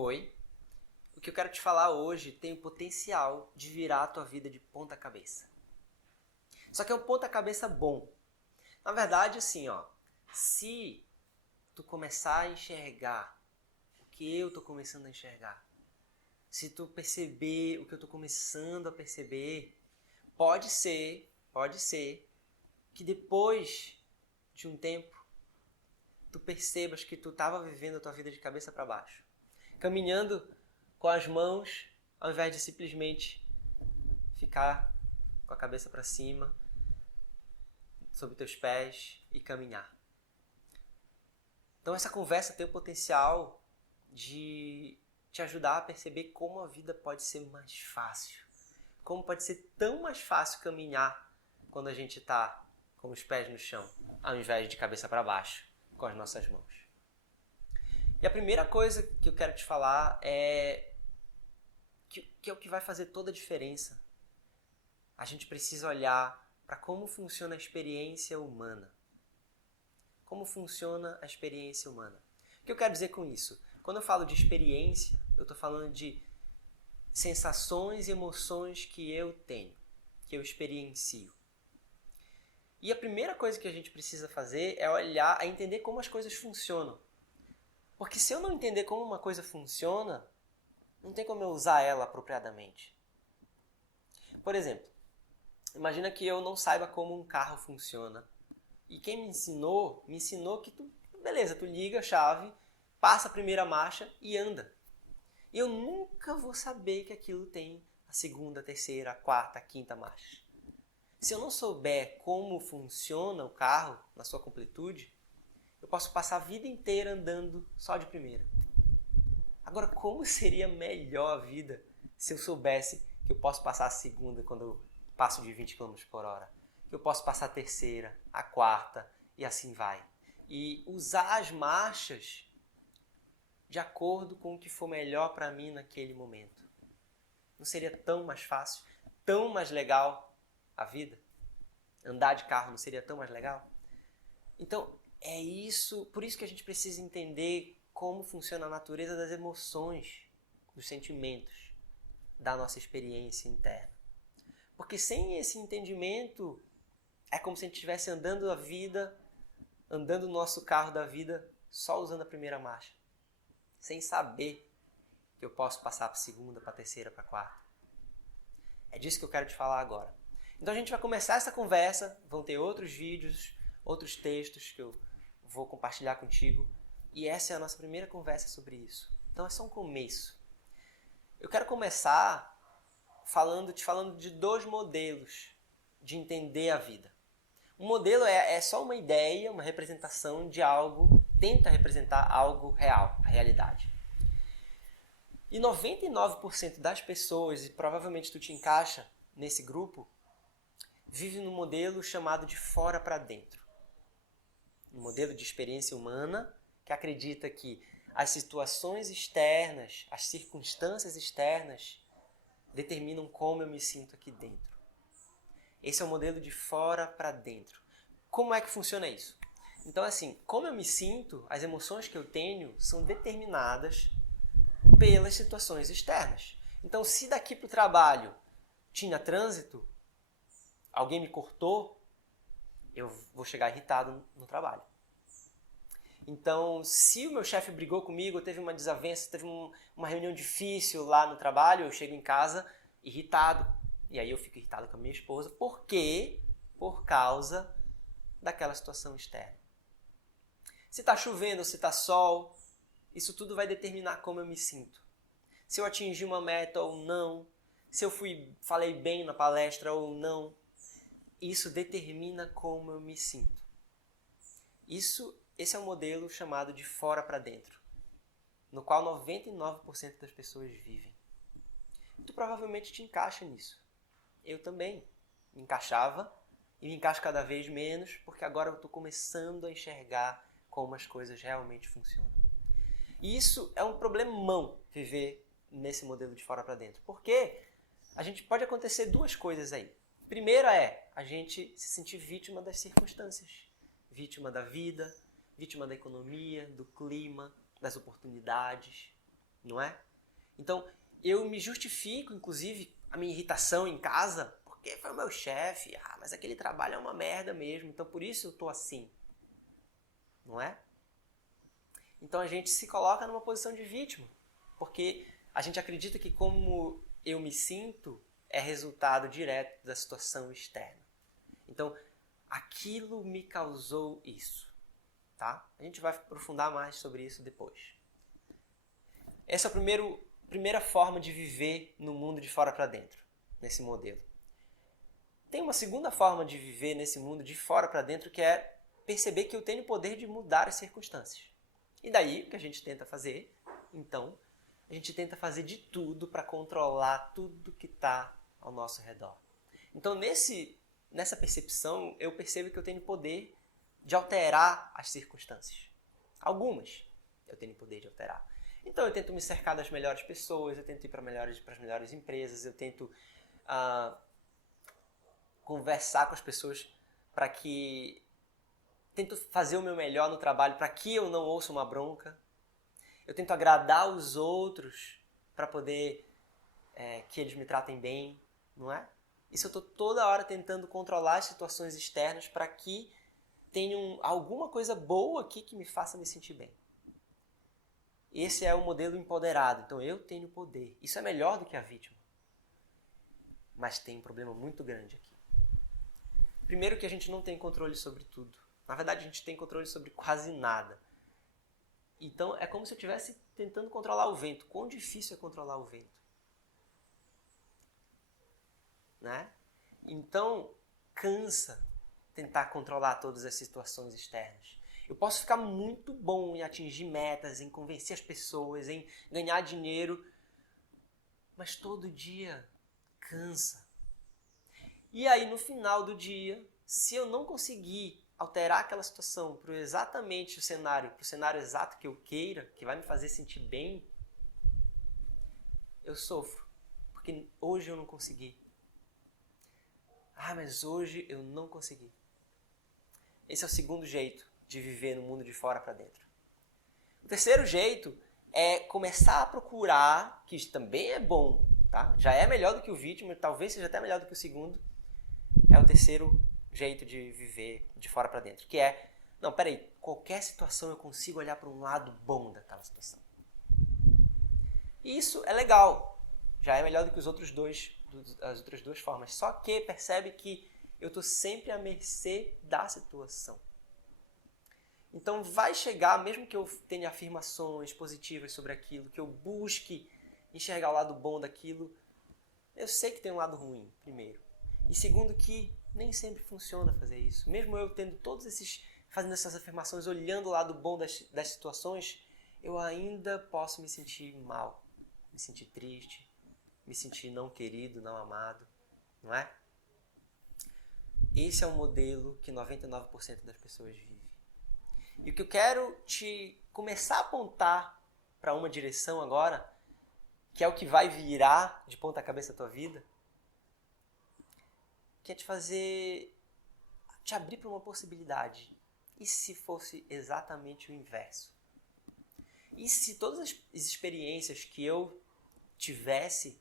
Oi. O que eu quero te falar hoje tem o potencial de virar a tua vida de ponta cabeça. Só que é um ponta cabeça bom. Na verdade, assim, se tu começar a enxergar o que eu tô começando a enxergar, se tu perceber o que eu tô começando a perceber, pode ser que depois de um tempo tu percebas que tu estava vivendo a tua vida de cabeça para baixo, caminhando com as mãos ao invés de simplesmente ficar com a cabeça para cima, sobre teus pés e caminhar. Então essa conversa tem o potencial de te ajudar a perceber como a vida pode ser mais fácil. Como pode ser tão mais fácil caminhar quando a gente está com os pés no chão, ao invés de cabeça para baixo, com as nossas mãos. E a primeira coisa que eu quero te falar é que é o que vai fazer toda a diferença. A gente precisa olhar para como funciona a experiência humana. Como funciona a experiência humana. O que eu quero dizer com isso? Quando eu falo de experiência, eu estou falando de sensações e emoções que eu tenho, que eu experiencio. E a primeira coisa que a gente precisa fazer é olhar, a entender como as coisas funcionam. Porque se eu não entender como uma coisa funciona, não tem como eu usar ela apropriadamente. Por exemplo, imagina que eu não saiba como um carro funciona. E quem me ensinou que tu liga a chave, passa a primeira marcha e anda. E eu nunca vou saber que aquilo tem a segunda, a terceira, a quarta, a quinta marcha. Se eu não souber como funciona o carro na sua completude, eu posso passar a vida inteira andando só de primeira. Agora, como seria melhor a vida se eu soubesse que eu posso passar a segunda quando eu passo de 20 km por hora? Que eu posso passar a terceira, a quarta e assim vai. E usar as marchas de acordo com o que for melhor para mim naquele momento. Não seria tão mais fácil, tão mais legal a vida? Andar de carro não seria tão mais legal? Então, por isso que a gente precisa entender como funciona a natureza das emoções, dos sentimentos, da nossa experiência interna. Porque sem esse entendimento, é como se a gente estivesse andando a vida, andando o nosso carro da vida, só usando a primeira marcha. Sem saber que eu posso passar para a segunda, para a terceira, para a quarta. É disso que eu quero te falar agora. Então a gente vai começar essa conversa, vão ter outros vídeos, outros textos que eu vou compartilhar contigo. E essa é a nossa primeira conversa sobre isso. Então é só um começo. Eu quero começar te falando de dois modelos de entender a vida. Um modelo é só uma ideia, uma representação de algo, tenta representar algo real, a realidade. E 99% das pessoas, e provavelmente tu te encaixa nesse grupo, vive num modelo chamado de fora para dentro. Um modelo de experiência humana que acredita que as situações externas, as circunstâncias externas, determinam como eu me sinto aqui dentro. Esse é o modelo de fora para dentro. Como é que funciona isso? Então, assim, como eu me sinto, as emoções que eu tenho são determinadas pelas situações externas. Então, se daqui para o trabalho tinha trânsito, alguém me cortou, eu vou chegar irritado no trabalho. Então, se o meu chefe brigou comigo, teve uma desavença, teve uma reunião difícil lá no trabalho, eu chego em casa irritado. E aí eu fico irritado com a minha esposa. Por quê? Por causa daquela situação externa. Se está chovendo ou se está sol, isso tudo vai determinar como eu me sinto. Se eu atingi uma meta ou não, se eu falei bem na palestra ou não, isso determina como eu me sinto. Esse é um modelo chamado de fora para dentro, no qual 99% das pessoas vivem. Tu provavelmente te encaixa nisso. Eu também me encaixava e me encaixo cada vez menos, porque agora eu estou começando a enxergar como as coisas realmente funcionam. E isso é um problemão, viver nesse modelo de fora para dentro, porque a gente pode acontecer duas coisas aí. Primeira é a gente se sentir vítima das circunstâncias, vítima da vida, vítima da economia, do clima, das oportunidades. não é? Então, eu me justifico, inclusive, a minha irritação em casa, porque foi o meu chefe, mas aquele trabalho é uma merda mesmo, então por isso eu tô assim, não é? Então a gente se coloca numa posição de vítima, porque a gente acredita que como eu me sinto é resultado direto da situação externa. Então, aquilo me causou isso, tá? A gente vai aprofundar mais sobre isso depois. Essa é a primeira forma de viver no mundo de fora para dentro, nesse modelo. Tem uma segunda forma de viver nesse mundo de fora para dentro, que é perceber que eu tenho o poder de mudar as circunstâncias. E daí, o que a gente tenta fazer? Então, a gente tenta fazer de tudo para controlar tudo que está ao nosso redor. Então, nessa percepção, eu percebo que eu tenho poder de alterar as circunstâncias. Algumas eu tenho poder de alterar. Então, eu tento me cercar das melhores pessoas, eu tento ir para as melhores empresas, eu tento conversar com as pessoas para que... Tento fazer o meu melhor no trabalho para que eu não ouça uma bronca. Eu tento agradar os outros para poder que eles me tratem bem, não é? Isso eu estou toda hora tentando controlar as situações externas para que tenham alguma coisa boa aqui que me faça me sentir bem. Esse é o modelo empoderado. Então eu tenho poder. Isso é melhor do que a vítima. Mas tem um problema muito grande aqui. Primeiro que a gente não tem controle sobre tudo. Na verdade, a gente tem controle sobre quase nada. Então, é como se eu estivesse tentando controlar o vento. Quão difícil é controlar o vento? Né? Então, cansa tentar controlar todas as situações externas. Eu posso ficar muito bom em atingir metas, em convencer as pessoas, em ganhar dinheiro, mas todo dia cansa. E aí, no final do dia, se eu não conseguir alterar aquela situação para exatamente o cenário exato que eu queira, que vai me fazer sentir bem, eu sofro, porque hoje eu não consegui. Mas hoje eu não consegui. Esse é o segundo jeito de viver no mundo de fora para dentro. O terceiro jeito é começar a procurar, que também é bom, tá? Já é melhor do que o vítima, talvez seja até melhor do que o segundo. É o terceiro jeito de viver de fora para dentro, que é, não, peraí, qualquer situação eu consigo olhar para um lado bom daquela situação. E isso é legal, já é melhor do que as outras duas formas, só que percebe que eu estou sempre à mercê da situação. Então vai chegar, mesmo que eu tenha afirmações positivas sobre aquilo, que eu busque enxergar o lado bom daquilo, eu sei que tem um lado ruim, primeiro. E segundo, que nem sempre funciona fazer isso. Mesmo eu fazendo essas afirmações, olhando o lado bom das situações, eu ainda posso me sentir mal, me sentir triste, me sentir não querido, não amado, não é? Esse é o modelo que 99% das pessoas vivem. E o que eu quero te começar a apontar para uma direção agora, que é o que vai virar de ponta cabeça a tua vida, que é te abrir para uma possibilidade. E se fosse exatamente o inverso? E se todas as experiências que eu tivesse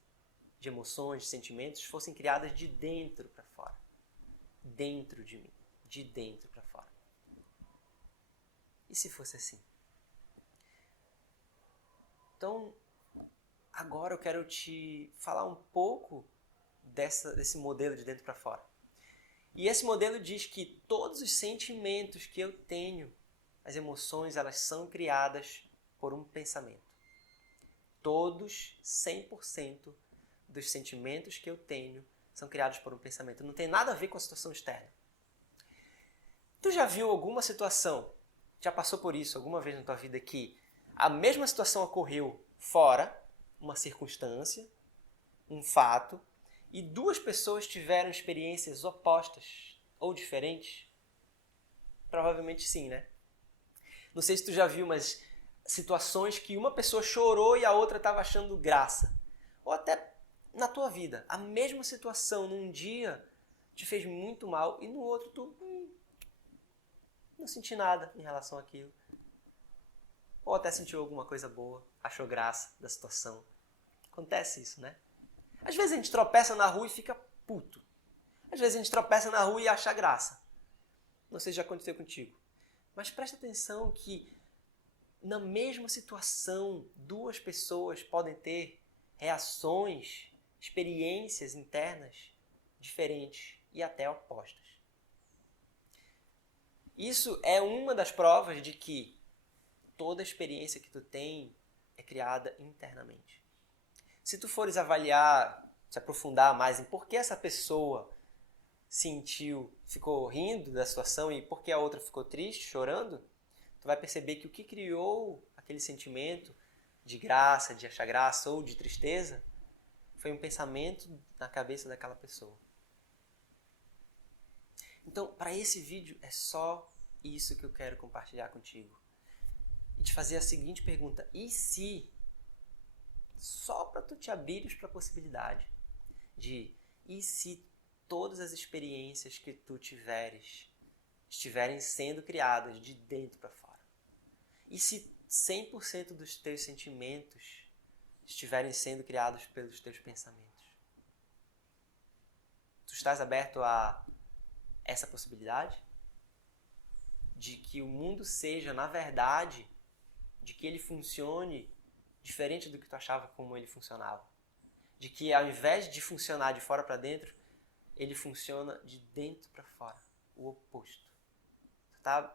de emoções, de sentimentos, fossem criadas de dentro para fora? Dentro de mim. De dentro para fora. E se fosse assim? Então, agora eu quero te falar um pouco desse modelo de dentro para fora. E esse modelo diz que todos os sentimentos que eu tenho, as emoções, elas são criadas por um pensamento. Todos, 100% dos sentimentos que eu tenho são criados por um pensamento. Não tem nada a ver com a situação externa. Tu já viu alguma situação, já passou por isso alguma vez na tua vida, que a mesma situação ocorreu fora, uma circunstância, um fato, e duas pessoas tiveram experiências opostas ou diferentes? Provavelmente sim, né? Não sei se tu já viu, mas situações que uma pessoa chorou e a outra estava achando graça. Ou até na tua vida, a mesma situação num dia te fez muito mal e no outro tu não senti nada em relação àquilo. ou até sentiu alguma coisa boa, achou graça da situação. Acontece isso, né? Às vezes a gente tropeça na rua e fica puto. Às vezes a gente tropeça na rua e acha graça. Não sei se já aconteceu contigo. Mas presta atenção que na mesma situação, duas pessoas podem ter reações, experiências internas diferentes e até opostas. Isso é uma das provas de que toda experiência que tu tem é criada internamente. Se tu fores avaliar, se aprofundar mais em por que essa pessoa sentiu, ficou rindo da situação e por que a outra ficou triste, chorando, tu vai perceber que o que criou aquele sentimento de graça, de achar graça ou de tristeza foi um pensamento na cabeça daquela pessoa. Então, para esse vídeo é só isso que eu quero compartilhar contigo. E te fazer a seguinte pergunta: e se, só para tu te abrires para a possibilidade de, e se todas as experiências que tu tiveres estiverem sendo criadas de dentro para fora? E se 100% dos teus sentimentos estiverem sendo criados pelos teus pensamentos? Tu estás aberto a essa possibilidade? De que o mundo seja, na verdade, de que ele funcione diferente do que tu achava como ele funcionava. De que ao invés de funcionar de fora para dentro, ele funciona de dentro para fora, o oposto.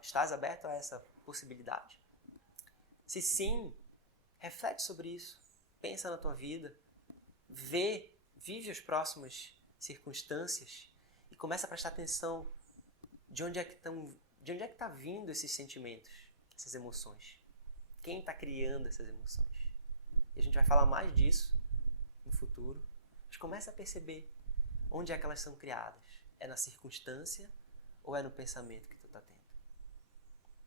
Estás aberto a essa possibilidade? Se sim, reflete sobre isso, pensa na tua vida, vive as próximas circunstâncias e começa a prestar atenção de onde é que está vindo esses sentimentos, essas emoções. Quem está criando essas emoções? E a gente vai falar mais disso no futuro. Mas começa a perceber onde é que elas são criadas. É na circunstância ou é no pensamento que tu está tendo?